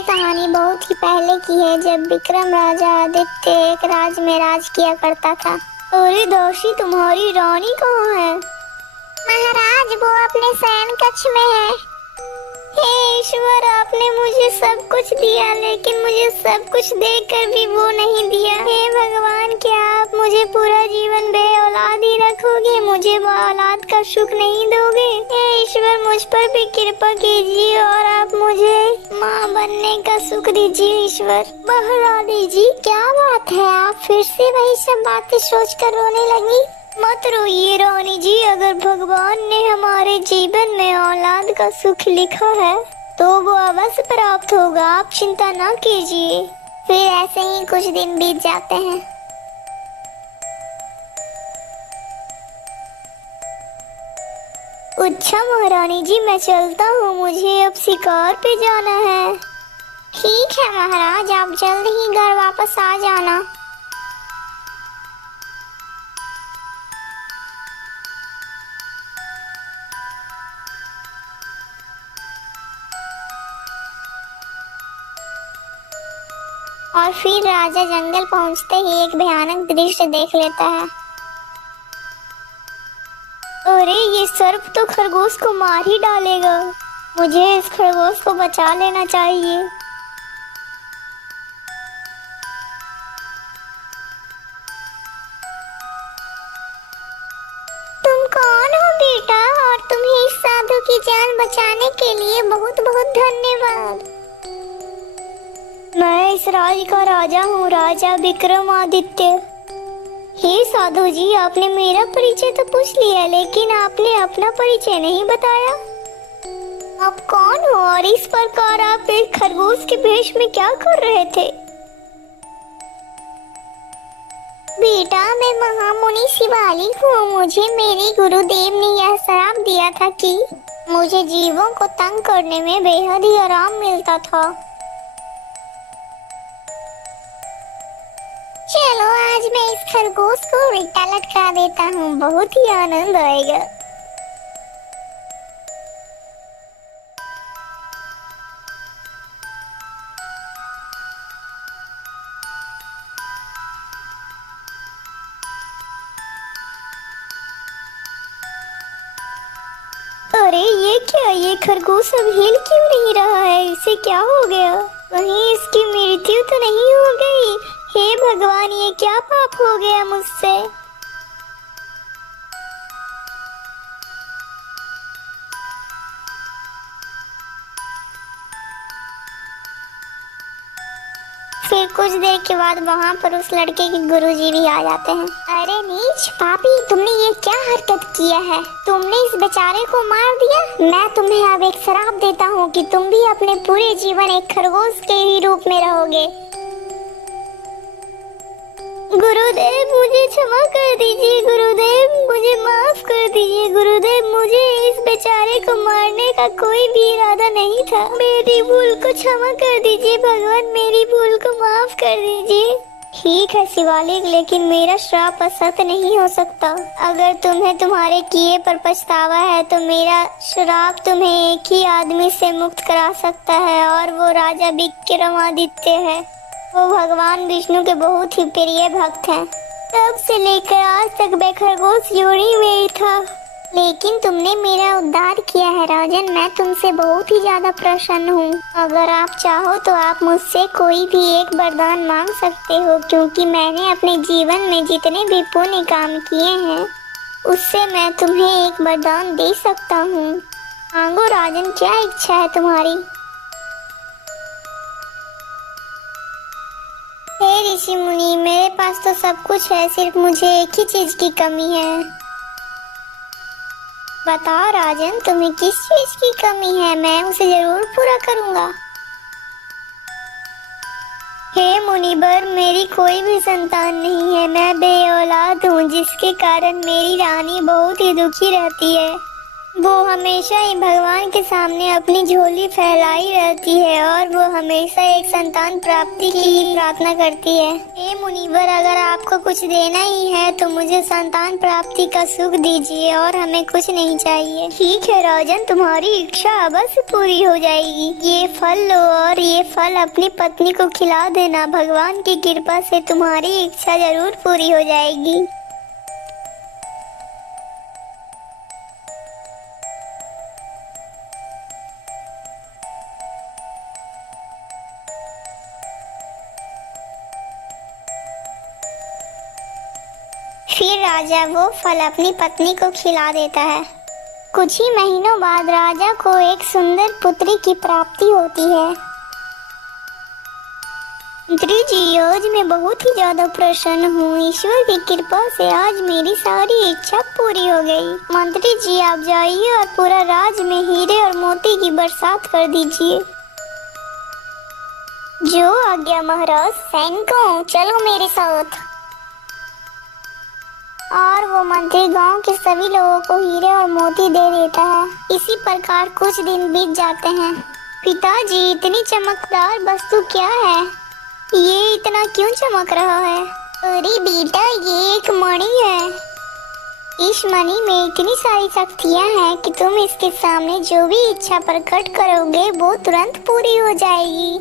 ये कहानी बहुत ही पहले की है, जब विक्रम राजा आदित्य एक राज में राज किया करता था। अरे दासी, तुम्हारी रानी कहाँ है? महाराज, वो अपने शयन कक्ष में है। हे ईश्वर, आपने मुझे सब कुछ दिया, लेकिन मुझे सब कुछ देकर भी वो नहीं दिया। हे भगवान, क्या आप मुझे पूरा जीवन बे औलाद ही रखोगे? मुझे औलाद का सुख नहीं दोगे? हे ईश्वर, मुझ पर भी कृपा कीजिए और आप मुझे माँ बनने का सुख दीजिए। ईश्वर। महारानी जी, क्या बात है? आप फिर से वही सब बातें सोचकर रोने लगी? मत रोइए रानी जी, अगर भगवान ने हमारे जीवन में औलाद का सुख लिखा है तो वो अवश्य प्राप्त होगा, आप चिंता ना कीजिए। फिर ऐसे ही कुछ दिन बीत जाते हैं। अच्छा महारानी जी, मैं चलता हूँ, मुझे अब शिकार पे जाना है। ठीक है महाराज, आप जल्द ही घर वापस आ जाना। और फिर राजा जंगल पहुंचते ही एक भयानक दृश्य देख लेता है। अरे, ये सर्प तो खरगोश को मार ही डालेगा। मुझे इस खरगोश को बचा लेना चाहिए। तुम कौन हो बेटा? और तुम्हें इस साधु की जान बचाने के लिए बहुत बहुत धन्यवाद। मैं इस राज्य का राजा हूँ, राजा विक्रमादित्य। हे साधु जी, आपने मेरा परिचय तो पूछ लिया, लेकिन आपने अपना परिचय नहीं बताया। आप कौन हो और इस प्रकार आप एक खरगोश के भेष में क्या कर रहे थे? बेटा, मैं महामुनि शिवालिक हूँ। मुझे मेरे गुरुदेव ने यह श्राप दिया था कि मुझे जीवों को तंग करने में बेहद ही आराम मिलता था। चलो, आज मैं इस खरगोश को उल्टा लटका देता हूँ, बहुत ही आनंद आएगा। अरे ये क्या? ये खरगोश अब हिल क्यों नहीं रहा है? इसे क्या हो गया? कहीं इसकी मृत्यु तो नहीं हो गई? हे भगवान, ये क्या पाप हो गया मुझसे? फिर कुछ देर के बाद वहाँ पर उस लड़के के गुरुजी भी आ जाते हैं। अरे नीच पापी, तुमने ये क्या हरकत किया है? तुमने इस बेचारे को मार दिया। मैं तुम्हें अब एक श्राप देता हूँ कि तुम भी अपने पूरे जीवन एक खरगोश के ही रूप में रहोगे। गुरुदेव, मुझे क्षमा कर दीजिए। गुरुदेव, मुझे माफ कर दीजिए। गुरुदेव, मुझे इस बेचारे को मारने का कोई भी इरादा नहीं था। मेरी भूल को क्षमा कर दीजिए भगवान, मेरी भूल को माफ कर दीजिए। ठीक है शिवालिक, लेकिन मेरा श्राप असत्य नहीं हो सकता। अगर तुम्हें तुम्हारे किए पर पछतावा है तो मेरा श्राप तुम्हें एक ही आदमी से मुक्त करा सकता है, और वो राजा विक्रमादित्य है। वो भगवान विष्णु के बहुत ही प्रिय भक्त हैं। तब से लेकर आज तक मैं खरगोश जोड़ी में ही था, लेकिन तुमने मेरा उद्धार किया है राजन। मैं तुमसे बहुत ही ज्यादा प्रसन्न हूँ। अगर आप चाहो तो आप मुझसे कोई भी एक वरदान मांग सकते हो, क्योंकि मैंने अपने जीवन में जितने भी पुण्य काम किए हैं उससे मैं तुम्हें एक वरदान दे सकता हूँ। मांगो राजन, क्या इच्छा है तुम्हारी? हे ऋषि मुनि, मेरे पास तो सब कुछ है, सिर्फ मुझे एक ही चीज की कमी है। बताओ राजन, तुम्हें किस चीज की कमी है? मैं उसे जरूर पूरा करूंगा। हे मुनिवर, मेरी कोई भी संतान नहीं है। मैं बे औलाद हूँ, जिसके कारण मेरी रानी बहुत ही दुखी रहती है। वो हमेशा ही भगवान के सामने अपनी झोली फैलाई रहती है और वो हमेशा एक संतान प्राप्ति की ही प्रार्थना करती है। हे मुनिवर, अगर आपको कुछ देना ही है तो मुझे संतान प्राप्ति का सुख दीजिए और हमें कुछ नहीं चाहिए। ठीक है राजन, तुम्हारी इच्छा अवश्य पूरी हो जाएगी। ये फल लो और ये फल अपनी पत्नी को खिला देना। भगवान की कृपा से तुम्हारी इच्छा जरूर पूरी हो जाएगी। फिर राजा वो फल अपनी पत्नी को खिला देता है। कुछ ही महीनों बाद राजा को एक सुंदर पुत्री की प्राप्ति होती है। मंत्री जी, आज मैं बहुत ही ज्यादा प्रसन्न हूँ। ईश्वर की कृपा से आज मेरी सारी इच्छा पूरी हो गई। मंत्री जी, आप जाइए और पूरा राज्य में हीरे और मोती की बरसात कर दीजिए। जो आज्ञा महाराज। सैनिकों, चलो मेरे साथ। और वो मंत्री गांव के सभी लोगों को हीरे और मोती दे देता है। इसी प्रकार कुछ दिन बीत जाते हैं। पिताजी, इतनी चमकदार वस्तु क्या है? ये इतना क्यों चमक रहा है? अरे बेटा, ये एक मणि है। इस मणि में इतनी सारी शक्तियाँ हैं कि तुम इसके सामने जो भी इच्छा प्रकट करोगे वो तुरंत पूरी हो जाएगी।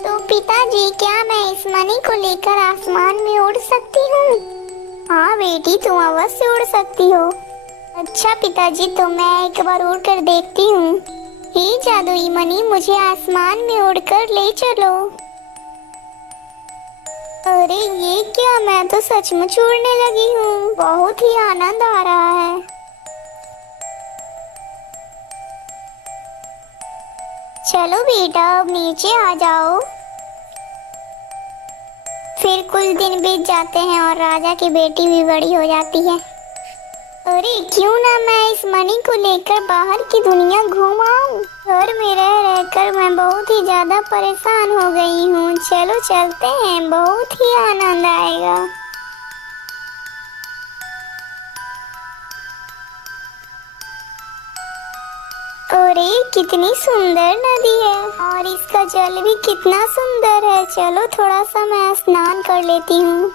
तो पिताजी, क्या मैं इस मणि को लेकर आसमान में उड़ सकती हूँ? हाँ बेटी, तुम अवश्य उड़ सकती हो। अच्छा पिताजी, तो मैं एक बार उड़ कर देखती हूँ। हे जादुई मणि, मुझे आसमान में उड़कर ले चलो। अरे ये क्या, मैं तो सचमुच उड़ने लगी हूँ। बहुत ही आनंद आ रहा है। चलो बेटा, अब नीचे आ जाओ। फिर कुछ दिन बीत जाते हैं और राजा की बेटी भी बड़ी हो जाती है। अरे क्यों ना मैं इस मणि को लेकर बाहर की दुनिया घूम आऊं। घर में रह रहकर मैं बहुत ही ज्यादा परेशान हो गई हूँ। चलो चलते हैं, बहुत ही आनंद आएगा। अरे कितनी सुंदर नदी है और इसका जल भी कितना सुंदर है। चलो थोड़ा सा मैं स्नान कर लेती हूँ।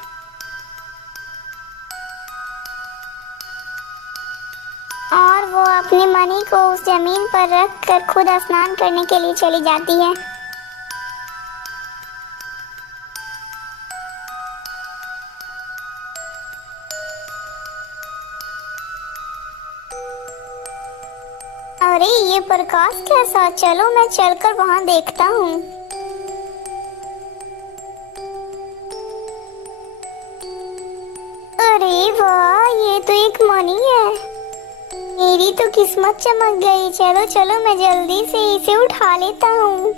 और वो अपनी मणि को उस जमीन पर रख कर खुद स्नान करने के लिए चली जाती है। अरे ये प्रकाश कैसा? चलो मैं चलकर वहां देखता हूँ। अरे वाह, ये तो एक मणि है। मेरी तो किस्मत चमक गई। चलो चलो मैं जल्दी से इसे उठा लेता हूँ।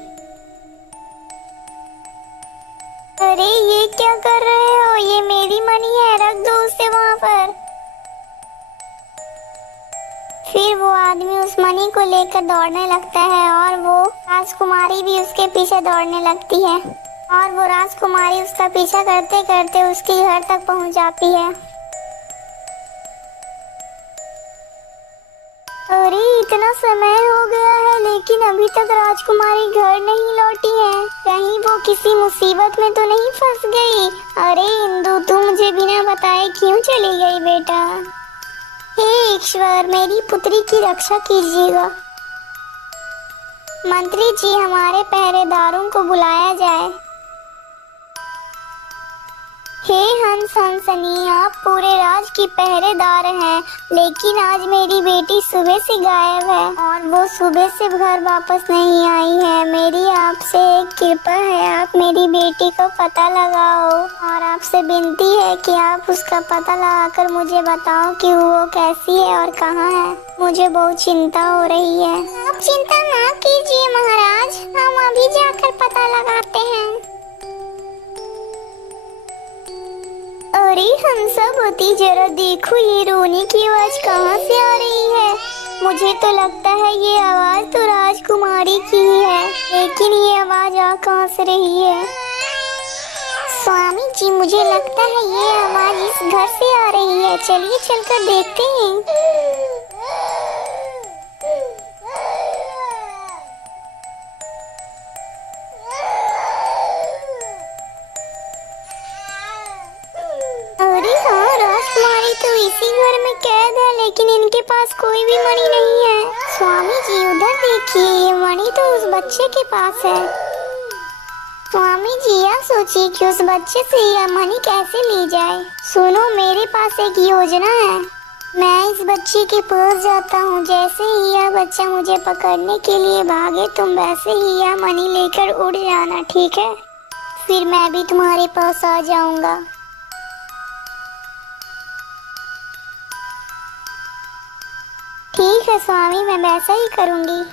अरे ये क्या कर रहे हो? ये मेरी मणि है, रख दो उसे वहां पर। फिर वो आदमी उस मणि को लेकर दौड़ने लगता है और वो राजकुमारी भी उसके पीछे दौड़ने लगती है और वो राजकुमारी उसका पीछा करते करते उसके घर तक पहुंच जाती है। अरे इतना समय हो गया है लेकिन अभी तक राजकुमारी घर नहीं लौटी है। कहीं वो किसी मुसीबत में तो नहीं फंस गई? अरे इंदु, तू मुझे बिना बताए क्यों चली गई बेटा? हे ईश्वर, मेरी पुत्री की रक्षा कीजिएगा। मंत्री जी, हमारे पहरेदारों को बुलाया जाए। हे हंस हंसनी, आप पूरे राज की पहरेदार हैं, लेकिन आज मेरी बेटी सुबह से गायब है और वो सुबह से घर वापस नहीं आई है। मेरी आपसे एक कृपा है, आप मेरी बेटी को पता लगाओ और आपसे विनती है कि आप उसका पता लगाकर मुझे बताओ कि वो कैसी है और कहाँ है। मुझे बहुत चिंता हो रही है। आप चिंता ना कीजिए महाराज, हम अभी जाकर पता लगाते हैं। अरे हंसावती, जरा देखो ये रोने की आवाज कहाँ से आ रही है। मुझे तो लगता है ये आवाज तो राजकुमारी की ही है, लेकिन ये आवाज आ कहाँ से रही है? स्वामी जी, मुझे लगता है ये आवाज इस घर से आ रही है। चलिए चलकर देखते हैं। इसी घर में कैद है, लेकिन इनके पास कोई भी मणि नहीं है। स्वामी जी उधर देखिए, ये मणि तो उस बच्चे के पास है। स्वामी जी आप सोचिए कि उस बच्चे से यह मणि कैसे ली जाए। सुनो, मेरे पास एक योजना है। मैं इस बच्चे के पास जाता हूँ, जैसे ही यह बच्चा मुझे पकड़ने के लिए भागे, तुम वैसे ही यह मणि लेकर उड़ जाना, ठीक है? फिर मैं भी तुम्हारे पास आ जाऊंगा। ठीक है स्वामी, मैं वैसा ही करूंगी।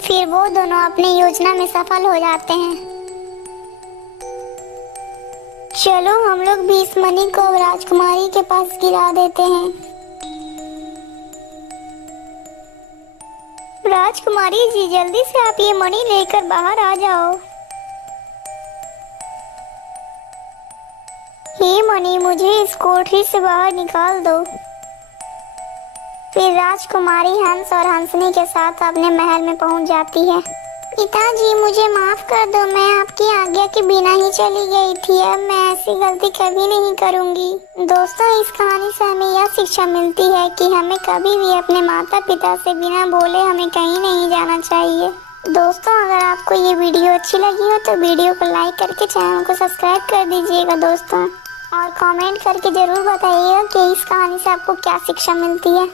फिर वो दोनों अपनी योजना में सफल हो जाते हैं। चलो हम लोग भी इस मणि को राजकुमारी के पास गिरा देते हैं। राजकुमारी जी जल्दी से आप ये मणि लेकर बाहर आ जाओ। ये मणि मुझे इस कोठरी से बाहर निकाल दो। फिर राजकुमारी हंस और हंसनी के साथ अपने महल में पहुंच जाती है। पिताजी मुझे माफ कर दो, मैं आपकी आज्ञा के बिना ही चली गई थी। अब मैं ऐसी गलती कभी नहीं करूंगी। दोस्तों, इस कहानी से हमें यह शिक्षा मिलती है कि हमें कभी भी अपने माता पिता से बिना बोले हमें कहीं नहीं जाना चाहिए। दोस्तों, अगर आपको ये वीडियो अच्छी लगी हो तो वीडियो को लाइक करके चैनल को सब्सक्राइब कर दीजिएगा दोस्तों, और कमेंट करके जरूर बताइएगा कि इस कहानी से आपको क्या शिक्षा मिलती है।